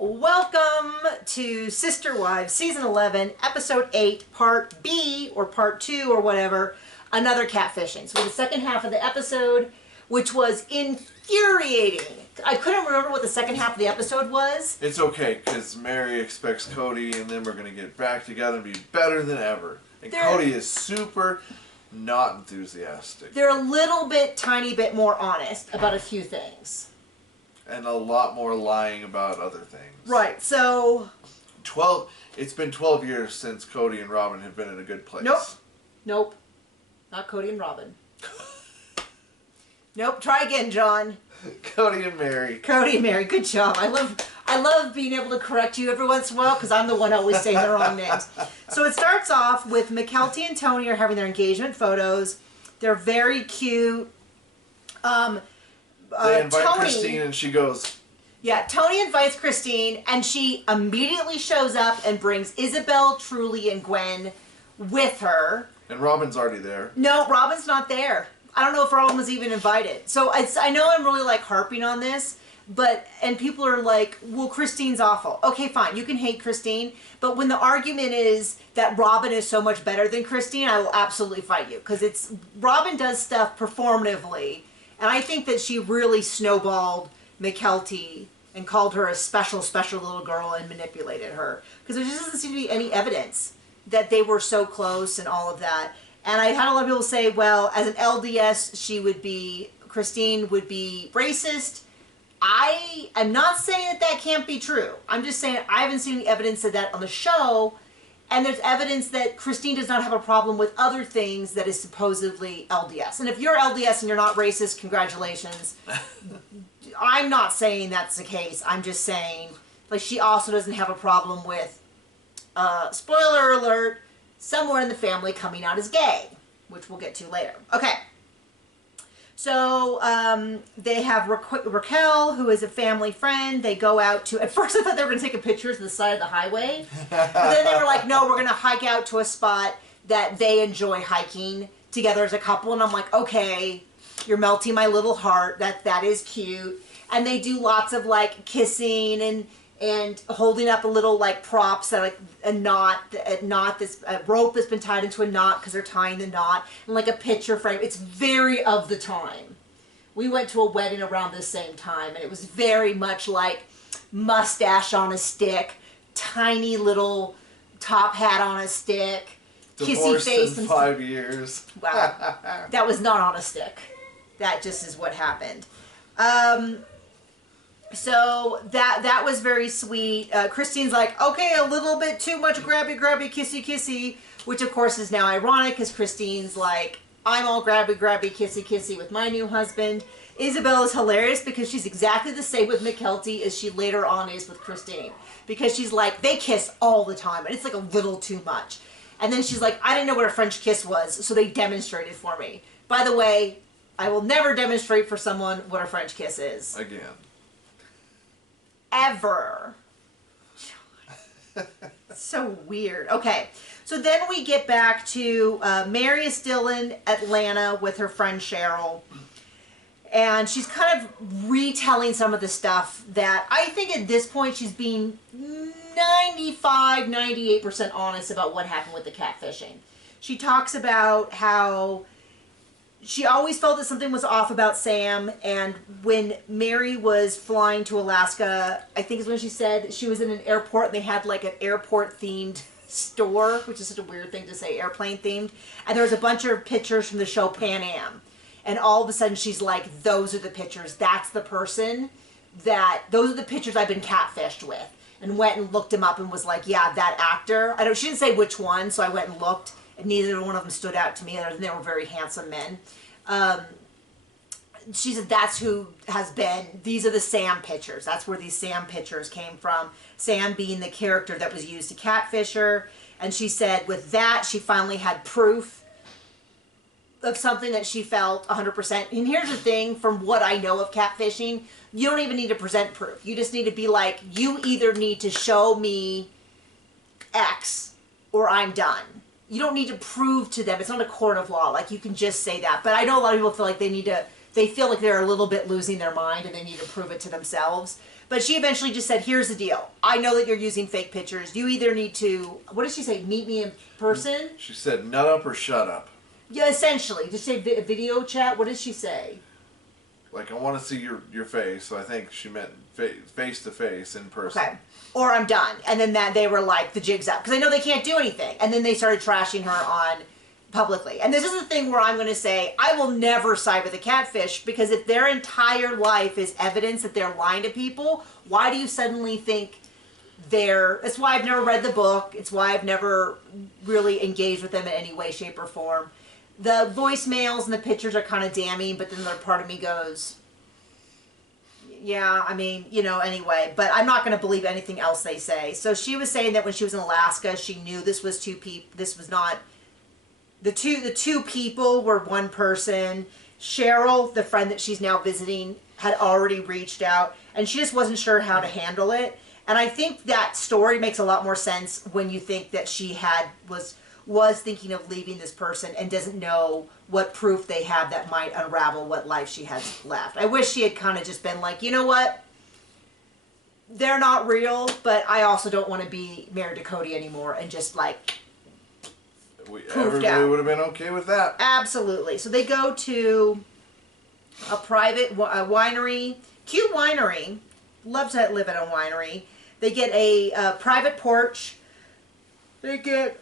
Welcome to Sister Wives, Season 11, Episode 8, Part B, or Part 2, or whatever, another catfishing. So the second half of the episode, which was infuriating. I couldn't remember what the second half of the episode was. It's okay, because Mary expects Cody and then we're going to get back together and be better than ever. And Cody is super not enthusiastic. They're a little bit, tiny bit more honest about a few things. And a lot more lying about other things. Right, so... It's been 12 years since Cody and Robin have been in a good place. Nope. Not Cody and Robin. Nope, try again, John. Cody and Mary. Cody and Mary, good job. I love being able to correct you every once in a while because I'm the one always saying the wrong names. So it starts off with Mykelti and Tony are having their engagement photos. They're very cute. They invite Christine and she goes... Yeah, Tony invites Christine and she immediately shows up and brings Isabel, Truly, and Gwen with her. And Robin's already there. No, Robin's not there. I don't know if Robin was even invited. So I know I'm really like harping on this, and people are like, well, Christine's awful. Okay, fine, you can hate Christine, but when the argument is that Robin is so much better than Christine, I will absolutely fight you. Because Robin does stuff performatively, and I think that she really snowballed Mykelti and called her a special, special little girl and manipulated her. Because there just doesn't seem to be any evidence that they were so close and all of that. And I had a lot of people say, well, as an LDS, Christine would be racist. I am not saying that can't be true. I'm just saying I haven't seen any evidence of that on the show. And there's evidence that Christine does not have a problem with other things that is supposedly LDS. And if you're LDS and you're not racist, congratulations. I'm not saying that's the case. I'm just saying, like, she also doesn't have a problem with, spoiler alert, somewhere in the family coming out as gay, which we'll get to later. Okay. So, they have Raquel, who is a family friend. They go out to, at first I thought they were going to take a picture to the side of the highway. But then they were like, no, we're going to hike out to a spot that they enjoy hiking together as a couple. And I'm like, okay, you're melting my little heart. That is cute. And they do lots of like kissing and holding up a little like props that like a rope that's been tied into a knot because they're tying the knot, and like a picture frame. It's very of the time. We went to a wedding around the same time and it was very much like mustache on a stick, tiny little top hat on a stick, divorced kissy face in 5 years. Wow. That was not on a stick. That just is what happened. So that was very sweet. Christine's like, okay, a little bit too much grabby, grabby, kissy, kissy, which of course is now ironic because Christine's like, I'm all grabby, grabby, kissy, kissy with my new husband. Isabel is hilarious because she's exactly the same with Mykelti as she later on is with Christine. Because she's like, they kiss all the time and it's like a little too much. And then she's like, I didn't know what a French kiss was, so they demonstrated for me. By the way, I will never demonstrate for someone what a French kiss is. Again. Ever. So weird. Okay, so then we get back to Mary is still in Atlanta with her friend Cheryl, and she's kind of retelling some of the stuff that I think at this point she's being 98% honest about what happened with the catfishing. She talks about how she always felt that something was off about Sam, and when Mary was flying to Alaska, I think is when she said she was in an airport and they had like an airport-themed store, which is such a weird thing to say, airplane-themed, and there was a bunch of pictures from the show Pan Am, and all of a sudden she's like, those are the pictures, that's the person, those are the pictures I've been catfished with, and went and looked him up and was like, yeah, that actor, she didn't say which one, so I went and looked, and neither one of them stood out to me, other than they were very handsome men. She said that's who has been, these are the Sam pictures. That's where these Sam pictures came from. Sam being the character that was used to catfish her. And she said with that, she finally had proof of something that she felt 100%. And here's the thing, from what I know of catfishing, you don't even need to present proof. You just need to be like, you either need to show me X or I'm done. You don't need to prove to them. It's not a court of law. Like, you can just say that. But I know a lot of people feel like they feel like they're a little bit losing their mind and they need to prove it to themselves. But she eventually just said, here's the deal. I know that you're using fake pictures. You either need to, what did she say, meet me in person? She said, nut up or shut up. Yeah, essentially. Just say video chat. What did she say? Like, I want to see your face. So I think she meant face to face in person. Okay. Or I'm done. And then that they were like, the jig's up. Because I know they can't do anything. And then they started trashing her on publicly. And this is the thing where I'm going to say, I will never side with a catfish, because if their entire life is evidence that they're lying to people, why do you suddenly think that's why I've never read the book. It's why I've never really engaged with them in any way, shape, or form. The voicemails and the pictures are kind of damning, but then another part of me goes, yeah, I mean, anyway, but I'm not going to believe anything else they say. So she was saying that when she was in Alaska, she knew this was not the two people were one person. Cheryl, the friend that she's now visiting, had already reached out, and she just wasn't sure how to handle it. And I think that story makes a lot more sense when you think that she was thinking of leaving this person and doesn't know what proof they have that might unravel what life she has left. I wish she had kind of just been like, you know what? They're not real, but I also don't want to be married to Cody anymore, and just like everybody would have been okay with that. Absolutely. So they go to a private winery, cute winery. Love to live at a winery. They get a private porch. They get...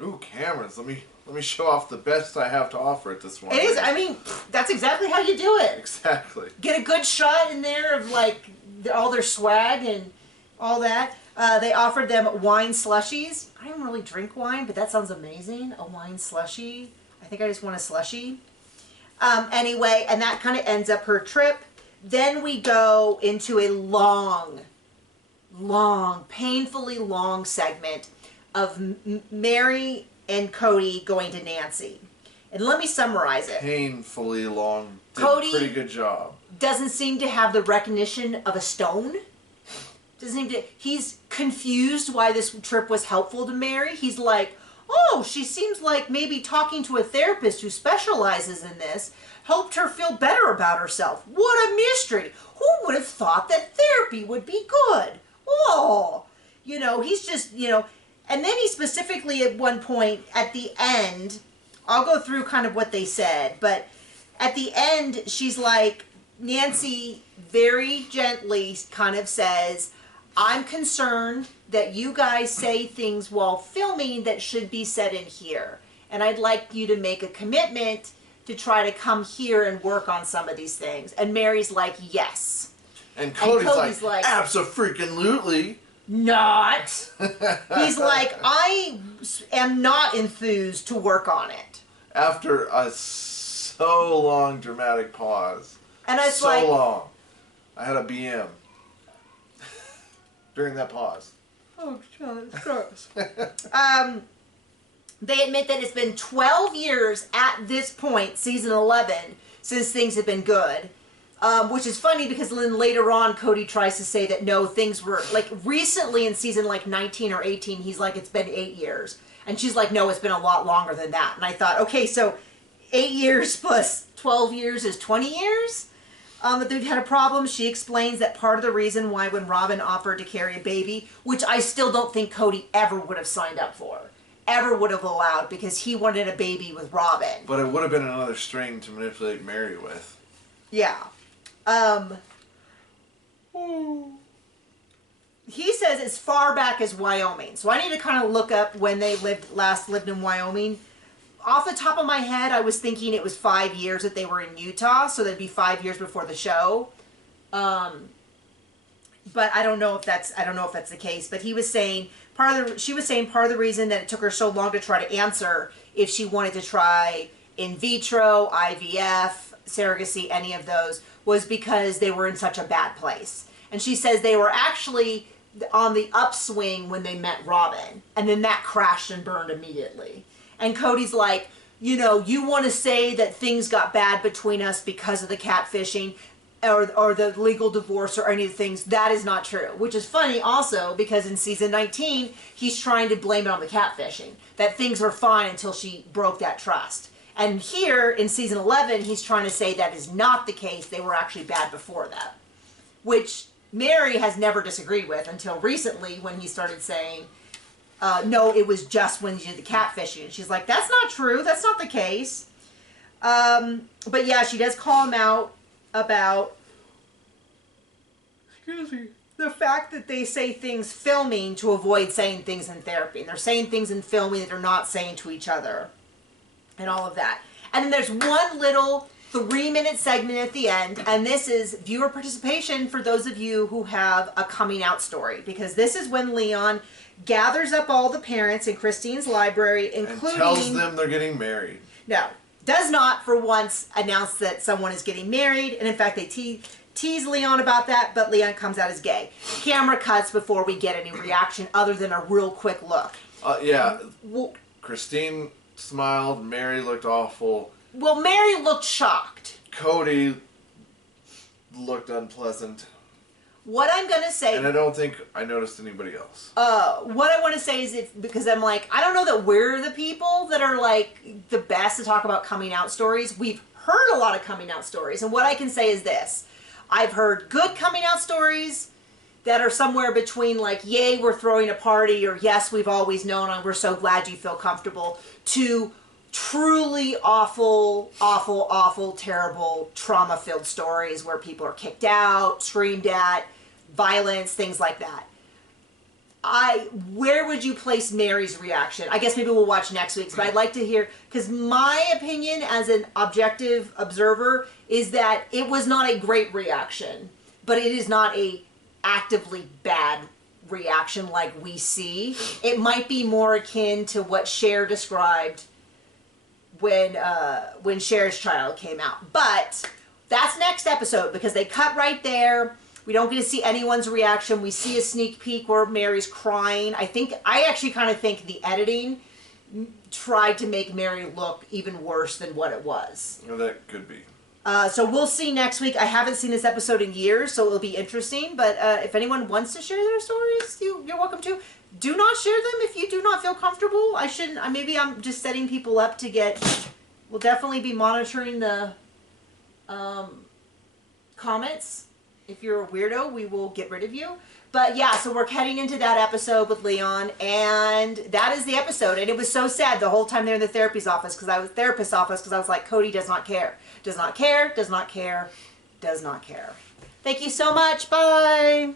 Ooh, cameras. Let me show off the best I have to offer at this winery. It is. I mean, that's exactly how you do it. Exactly. Get a good shot in there of like all their swag and all that. They offered them wine slushies. I don't really drink wine, but that sounds amazing. A wine slushie. I think I just want a slushie. Anyway, and that kind of ends up her trip. Then we go into a long, painfully long segment of Mary and Cody going to Nancy. And let me summarize it. Painfully long. Cody pretty good job. Doesn't seem to have the recognition of a stone. He's confused why this trip was helpful to Mary. He's like, oh, she seems like maybe talking to a therapist who specializes in this helped her feel better about herself. What a mystery. Who would have thought that therapy would be good? Oh, he's just, and then he specifically at one point at the end, I'll go through kind of what they said, but at the end, she's like, Nancy very gently kind of says, I'm concerned that you guys say things while filming that should be said in here. And I'd like you to make a commitment to try to come here and work on some of these things. And Mary's like, yes. And Cody's like, abso-freaking-lutely. Not. He's like, I am not enthused to work on it. After a so long dramatic pause. And it's so long. I had a BM. During that pause. Oh, that's gross. They admit that it's been 12 years at this point, season 11, since things have been good. Which is funny because then later on, Cody tries to say that no, things were, like, recently in season, 19 or 18, he's like, it's been 8 years. And she's like, no, it's been a lot longer than that. And I thought, okay, so 8 years plus 12 years is 20 years? That they've had a problem. She explains that part of the reason why when Robin offered to carry a baby, which I still don't think Cody ever would have signed up for, ever would have allowed, because he wanted a baby with Robin. But it would have been another string to manipulate Mary with. Yeah. He says as far back as Wyoming. So I need to kind of look up when they last lived in Wyoming. Off the top of my head, I was thinking it was 5 years that they were in Utah, so that'd be 5 years before the show. But I don't know if that's the case. But he was saying she was saying part of the reason that it took her so long to try to answer if she wanted to try in vitro, IVF, surrogacy, any of those, was because they were in such a bad place. And she says they were actually on the upswing when they met Robin, and then that crashed and burned immediately. And Cody's like, you want to say that things got bad between us because of the catfishing or the legal divorce or any of the things. That is not true. Which is funny also because in season 19, he's trying to blame it on the catfishing. That things were fine until she broke that trust. And here in season 11, he's trying to say that is not the case. They were actually bad before that. Which Mary has never disagreed with until recently when he started saying, no, it was just when you did the catfishing. And she's like, that's not true. That's not the case. But yeah, she does call him out about, excuse me, the fact that they say things filming to avoid saying things in therapy. And they're saying things in filming that they're not saying to each other. And all of that. And then there's one little 3-minute segment at the end, and this is viewer participation for those of you who have a coming out story, because this is when Leon gathers up all the parents in Christine's library, including... And tells them they're getting married. No, does not for once announce that someone is getting married, and in fact they tease Leon about that, but Leon comes out as gay. Camera cuts before we get any reaction other than a real quick look. Yeah, Well, Christine smiled, Mary looked awful. well, Mary looked shocked. Cody looked unpleasant. What I'm going to say... And I don't think I noticed anybody else. What I want to say is because I'm like, I don't know that we're the people that are like the best to talk about coming out stories. We've heard a lot of coming out stories. And what I can say is this. I've heard good coming out stories that are somewhere between like, yay, we're throwing a party, or yes, we've always known and we're so glad you feel comfortable, to truly awful, awful, awful, terrible, trauma-filled stories where people are kicked out, screamed at, violence, things like that. Where would you place Mary's reaction? I guess maybe we'll watch next week's, but I'd like to hear, because my opinion as an objective observer is that it was not a great reaction, but it is not a actively bad reaction like we see. It might be more akin to what Cher described when Cher's Child came out. But that's next episode, because they cut right there. We don't get to see anyone's reaction. We see a sneak peek where Mary's crying. I actually kind of think the editing tried to make Mary look even worse than what it was. Well, that could be. So we'll see next week. I haven't seen this episode in years, so it'll be interesting. But if anyone wants to share their stories, you're welcome to. Do not share them if you do not feel comfortable. I shouldn't. Maybe I'm just setting people up to get... We'll definitely be monitoring the comments. If you're a weirdo, we will get rid of you. But yeah, so we're heading into that episode with Leon, and that is the episode. And it was so sad the whole time they're in the therapist's office, because I was like, Cody does not care. Does not care, does not care, does not care. Thank you so much. Bye.